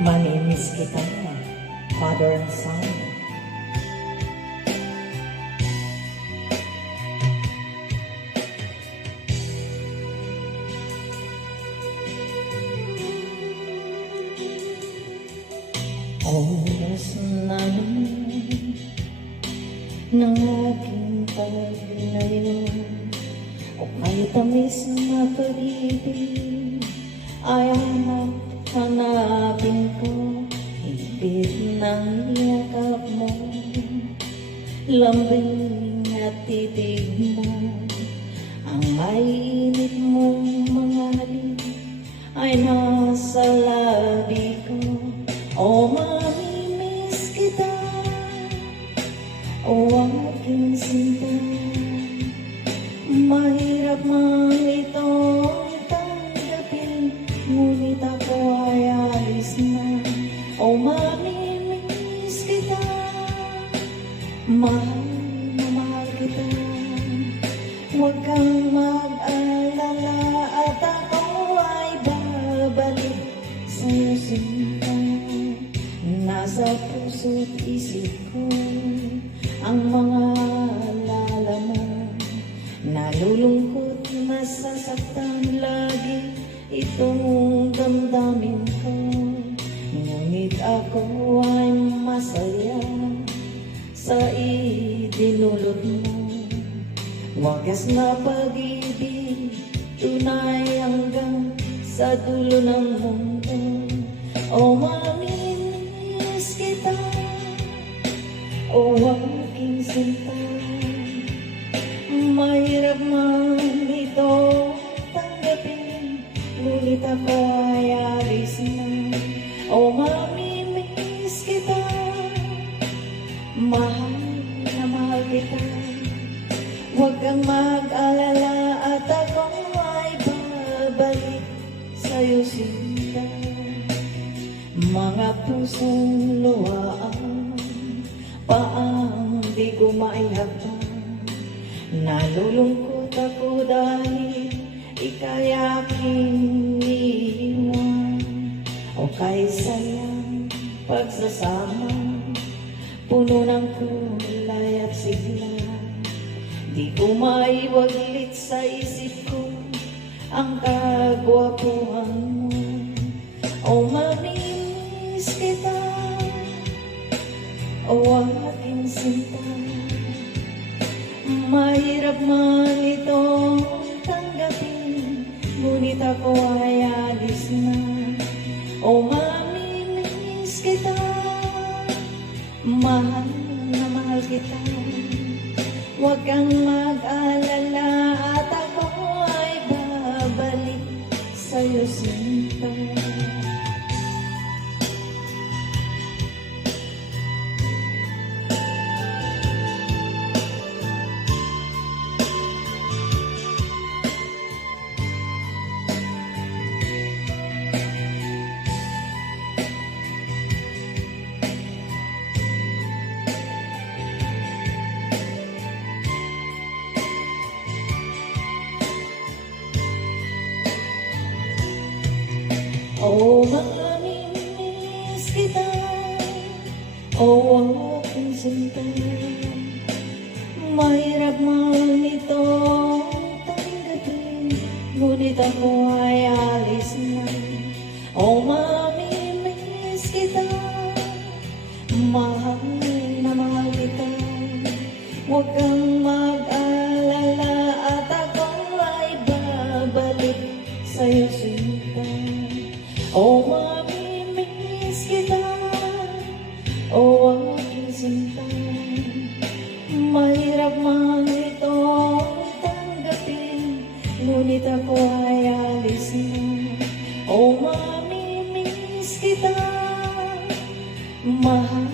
Manimiss kita, father and son. Oras na naman ng aking paglayo, o kahit tamis na pag-ibig ay hanapin ko. Higpit ng yakap mo, lambing at titig mo, ang mainit mong mga halik ay nasa labi ko. O mamimiss kita, o aking sinta, mahirap man itong tanggapin, ngunit ako ay alis na. O mamimiss kita, mahal na mahal kita, huwag kang mag-alala at ako ay babalik sa'yo sinta. Nasa puso't isip ko ang mga alala mo, nalulungkot, nasasaktan lagi itong damdamin ko. Ngunit ako ay masaya sa idinulot mo. Wagas na pag-ibig, tunay hanggang sa dulo ng mundo. O mamimiss kita, o aking sinta, mahirap man ito tanggapin, ngunit ako ay alis na. O mamimiss kita, mahal na mahal kita, huwag kang mag-alala at ako ay babalik sa'yo sinta. Mga pusong luhaan, paang di ko maihagdan, nalulungkot ako dahil ika'y aking iiwan. O kay sayang pagsasama, puno ng kulay at sigla, di ko maiwaglit sa isip ko ang kagwapuhan mo. O mamimiss kita, o aking sinta, mahirap man itong tanggapin, ngunit ako ay alis na. O mamimiss kita, mahal na mahal kita, huwag kang mag-alala at ako ay babalik sa'yo sinta. O mamimiss kita, o aking sinta, mahirap man itong tanggapin, ngunit ako ay alis na. O mamimiss kita, mahal na mahal kita, huwag kang mag-alala at ako ay babalik sa'yo sinta. O mamimiss kita, o aking sinta, mahirap man itong tanggapin, ngunit ako ay alis na. O mamimiss kita, mahal